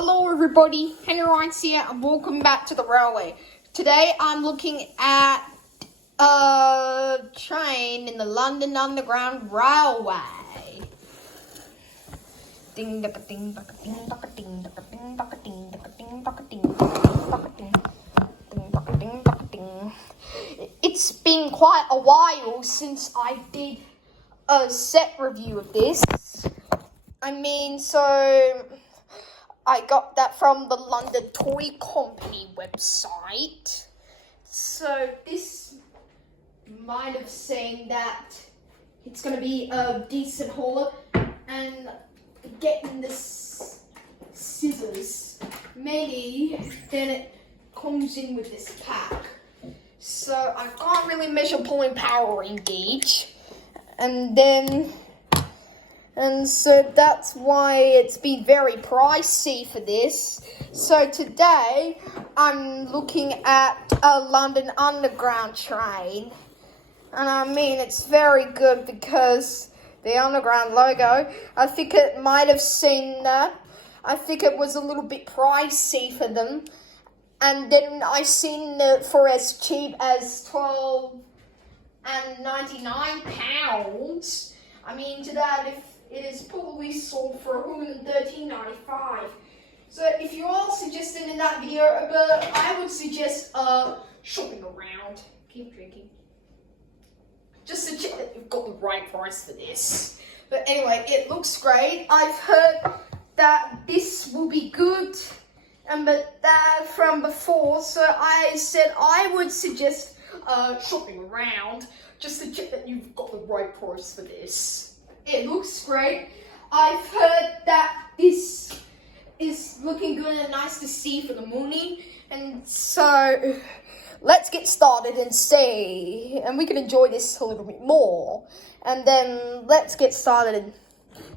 Hello everybody, Henry Ryan's here and welcome back to the railway. Today I'm looking at a train in the London Underground Railway. Ding ding ding ding ding ding ding ding ding ding. It's been quite a while since I did a set review of this. I got that from the London Toy Company website. So this might have saying that it's going to be a decent hauler, and getting this scissors, maybe then it comes in with this pack. So I can't really measure pulling power engage, and so that's why it's been very pricey for this. So today, I'm looking at a London Underground train. And it's very good because the Underground logo, I think it might have seen that. I think it was a little bit pricey for them. And then I seen it for as cheap as £12.99. To that, if it is probably sold for $113.95. So if you're all suggesting in that video, but I would suggest shopping around. Keep drinking. Just to check that you've got the right price for this. But anyway, it looks great. I've heard that this will be good, but that from before, so I said I would suggest shopping around just to check that you've got the right price for this. It looks great. I've heard that this is looking good and nice to see for the morning. And so let's get started and see. And we can enjoy this a little bit more. And then let's get started and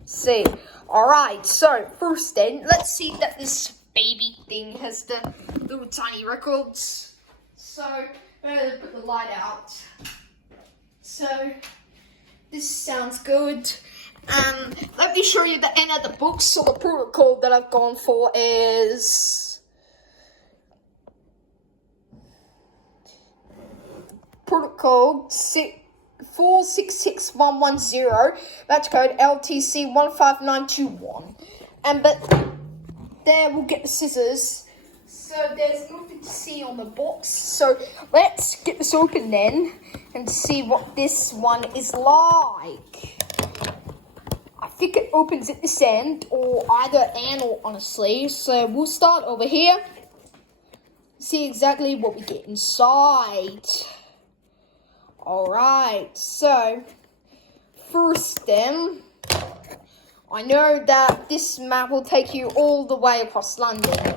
see. Alright, so first then, let's see that this baby thing has the little tiny records. So I'm going to put the light out. So this sounds good. Let me show you the end of the book. So the protocol that I've gone for is protocol 466110, batch code LTC 15921. But there we'll get the scissors. So there's nothing to see on the box. So let's get this open then and see what this one is like. I think it opens at this end, or either and, or honestly. So we'll start over here. See exactly what we get inside. Alright, so first then, I know that this map will take you all the way across London.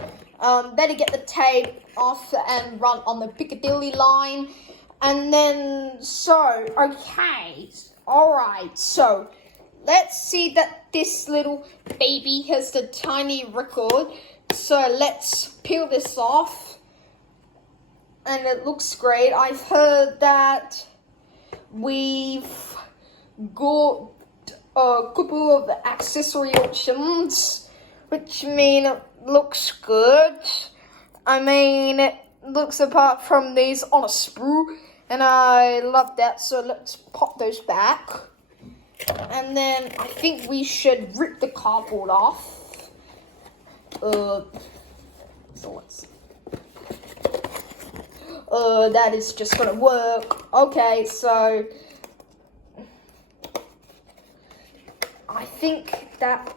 Better get the tape off and run on the Piccadilly line. And then, alright, so let's see that this little baby has the tiny record. So let's peel this off. And it looks great. I've heard that we've got a couple of accessory options, which mean it looks good. It looks apart from these on a sprue, and I love that. So let's pop those back. And then I think we should rip the cardboard off. That is just gonna work. Okay, so I think that's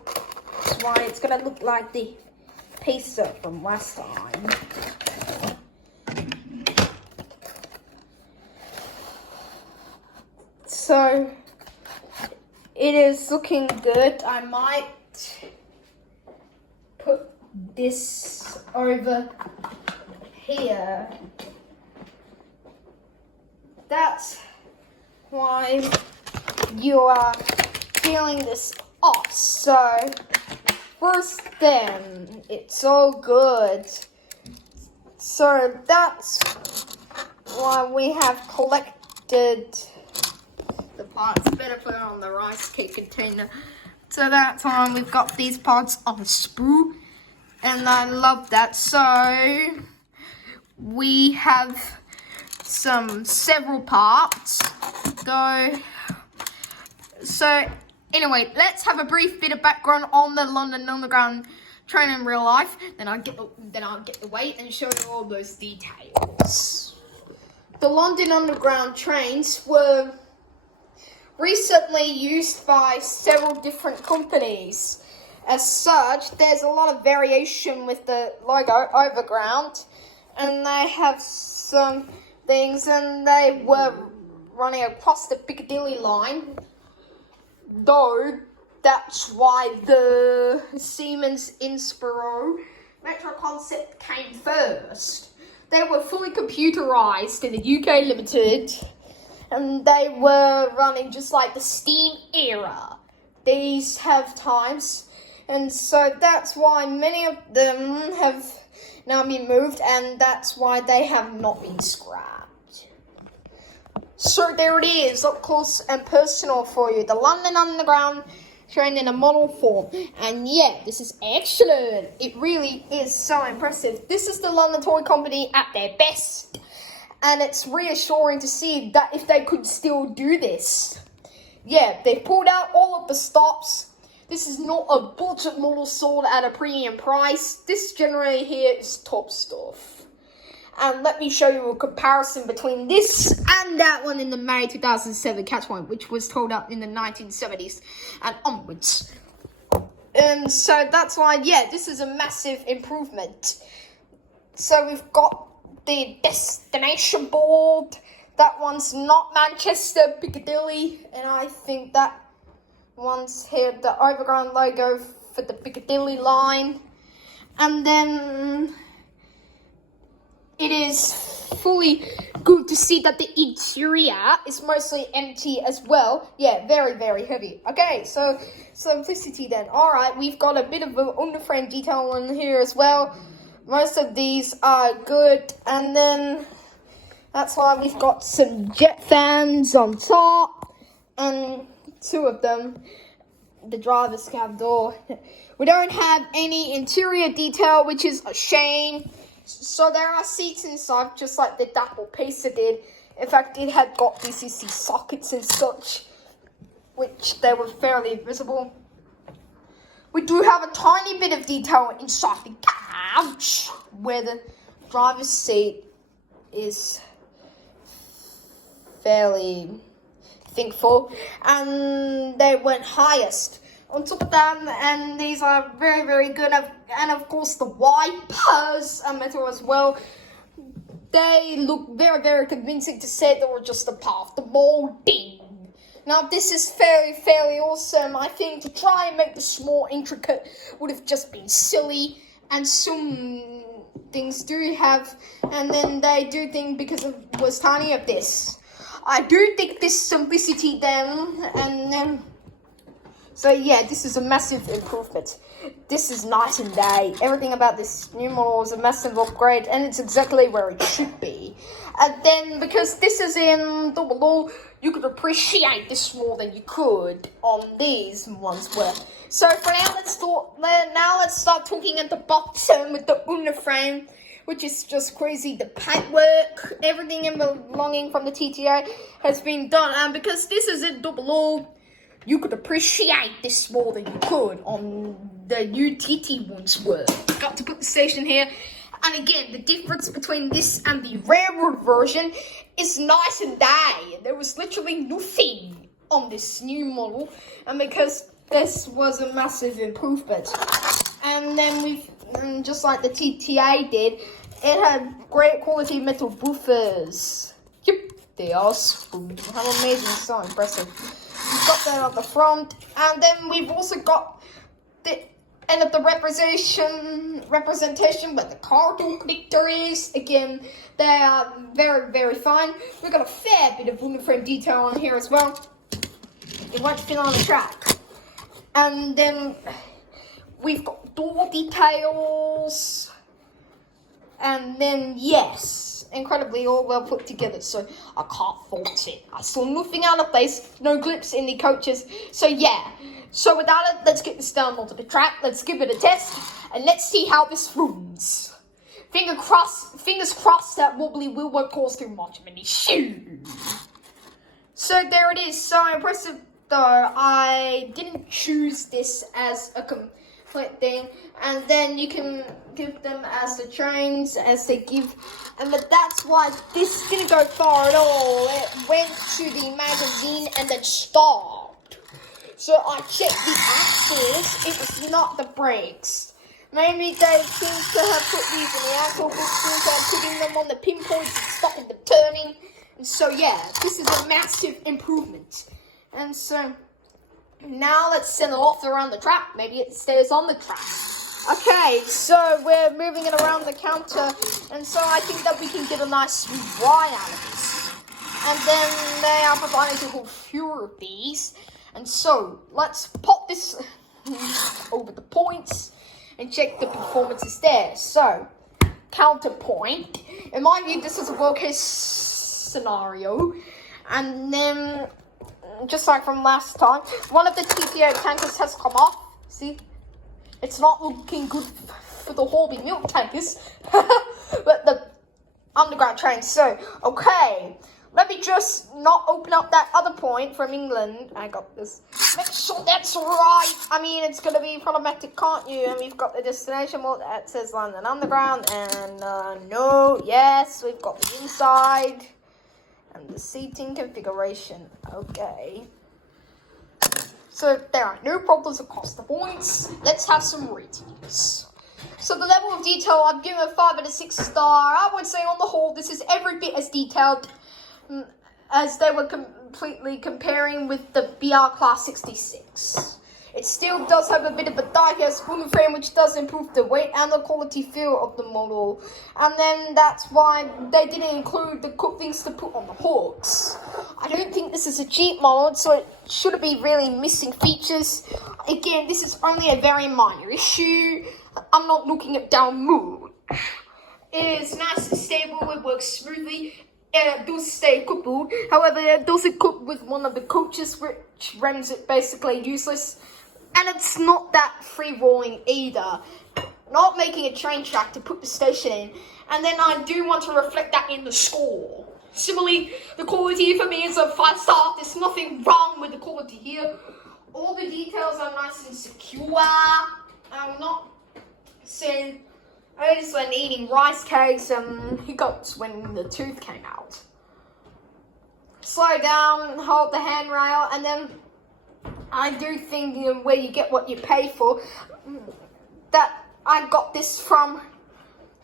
why it's gonna look like the pizza from last time. So it is looking good. I might put this over here. That's why you are peeling this off. So first then, it's all good. So that's why we have collected the parts. Better put it on the rice cake container. So that's why we've got these parts on the sprue. and I love that. So we have several parts. So anyway, let's have a brief bit of background on the London Underground train in real life. Then I'll get the weight and show you all those details. The London Underground trains were recently used by several different companies. As such, there's a lot of variation with the logo Overground, and they have some things, and they were running across the Piccadilly line. Though that's why the Siemens Inspiro Metro concept came first. They were fully computerized in the UK Limited, and they were running just like the steam era. These have times, and so that's why many of them have now been moved, and that's why they have not been scrapped. So there it is, up close and personal for you. The London Underground train in a model form. And yeah, this is excellent. It really is so impressive. This is the London Toy Company at their best. And it's reassuring to see that if they could still do this. Yeah, they pulled out all of the stops. This is not a budget model sold at a premium price. This generally here is top stuff. And let me show you a comparison between this and that one in the May 2007 Catchpoint, which was told up in the 1970s and onwards. And so that's why, yeah, this is a massive improvement. So we've got the destination board. That one's not Manchester, Piccadilly. And I think that one's here, the Overground logo for the Piccadilly line. And then it is fully good to see that the interior is mostly empty as well. Yeah, very, very heavy. Okay, so simplicity then. Alright, we've got a bit of an underframe detail in here as well. Most of these are good. And then that's why we've got some jet fans on top. And two of them. The driver's cab door. We don't have any interior detail, which is a shame. So there are seats inside, just like the Dapple Pacer did. In fact, it had got DCC sockets and such, which they were fairly visible. We do have a tiny bit of detail inside the couch, where the driver's seat is fairly thinkful, and they went highest. On top of that, and these are very, very good. And of course, the wipers are metal as well. They look very, very convincing to say they were just a part of the molding. Now, this is fairly awesome. I think to try and make this more intricate would have just been silly. And some things do have, and then they do think because it was tiny of this. I do think this simplicity then, and then. So yeah, this is a massive improvement. This is night and day. Everything about this new model is a massive upgrade, and it's exactly where it should be. And then, because this is in double O, you could appreciate this more than you could on these ones were. So for now, let's start talking at the bottom with the underframe, which is just crazy. The paintwork, everything and belonging from the TTA has been done. And because this is in double O, you could appreciate this more than you could on the UTT ones were. Got to put the station here. And again, the difference between this and the railroad version is night and day. There was literally nothing on this new model. And because this was a massive improvement. And then just like the TTA did, it had great quality metal buffers. Yep, they are smooth. How amazing, so impressive. We've got that on the front, and then we've also got the end of the representation where the car door connector is. Again, they are very, very fine. We've got a fair bit of underframe detail on here as well. It won't fit on the track. And then we've got door details. And then, yes, incredibly all well put together, so I can't fault it. I saw nothing out of place, no glips in the coaches, so yeah. So without it, let's get this down onto the track, let's give it a test, and let's see how this runs. Fingers crossed that wobbly wheel won't cause too much of an issue. So there it is, so impressive though. I didn't choose this as a complete thing, and then you can give them as the trains as they give, but that's why this didn't go far at all. It went to the magazine and then stopped. So I checked the axles, it was not the brakes. Maybe they seem to have put these in the axle books and putting them on the pinpoints and stopping the turning. And so yeah, this is a massive improvement. And so now let's send it off around the track. Maybe it stays on the track. Okay, so we're moving it around the counter, and so I think that we can get a nice smooth ride out of this. And then they are providing a few of these. And so let's pop this over the points and check the performances there. So, counterpoint. In my view, this is a worst case scenario. And then, just like from last time, one of the TTA tankers has come off. See? It's not looking good for the Horby milk tankers. But the underground train. So, okay. Let me just not open up that other point from England. I got this. Make sure that's right. I mean, it's going to be problematic, can't you? And we've got the destination mode that says London Underground. And no, yes, we've got the inside. And the seating configuration. Okay. So there are no problems across the points. Let's have some ratings. So the level of detail, I've given a 5 and a 6 star. I would say on the whole, this is every bit as detailed as they were completely comparing with the BR Class 66. It still does have a bit of a diecast spoon frame, which does improve the weight and the quality feel of the model. And then that's why they didn't include the things to put on the hooks. I don't think this is a cheap model, so it shouldn't be really missing features. Again, this is only a very minor issue. I'm not looking at down mood. It is nice and stable, it works smoothly. It does stay coupled, however it doesn't couple with one of the coaches, which renders it basically useless. And it's not that free-rolling either. Not making a train track to put the station in. And then I do want to reflect that in the score. Similarly, the quality for me is a 5 star. There's nothing wrong with the quality here. All the details are nice and secure. I'm not saying I just went eating rice cakes and hiccups when the tooth came out. Slow down, hold the handrail, and then I do think where you get what you pay for, that I got this from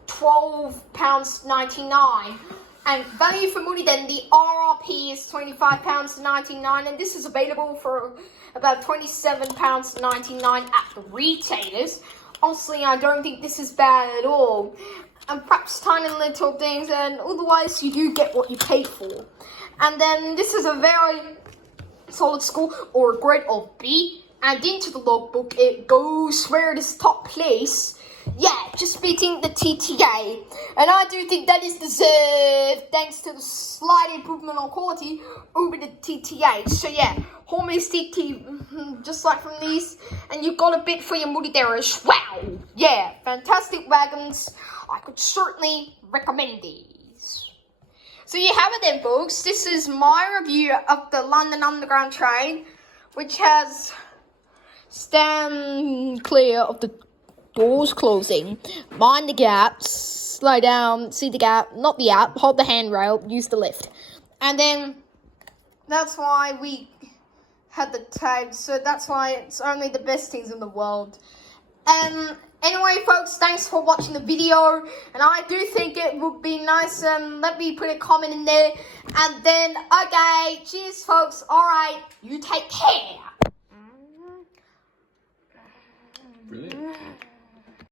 £12.99. And value for money then, the RRP is £25.99, and this is available for about £27.99 at the retailers. Honestly, I don't think this is bad at all. And perhaps tiny little things, and otherwise you do get what you pay for. And then this is a very solid score, or a grade of B. And into the logbook, it goes where it is top place. Yeah, just beating the TTA. And I do think that is deserved, thanks to the slight improvement on quality over the TTA. So yeah, Horby's TT, just like from these. And you got a bit for your money there as well. Yeah, fantastic wagons. I could certainly recommend these. So you have it then, folks. This is my review of the London Underground train, which has stand clear of the doors closing, mind the gaps, slow down, see the gap, not the app, hold the handrail, use the lift. And then that's why we had the tag, so that's why it's only the best things in the world. Anyway, folks, thanks for watching the video, and I do think it would be nice, let me put a comment in there, and then, okay, cheers, folks, alright, you take care. Brilliant.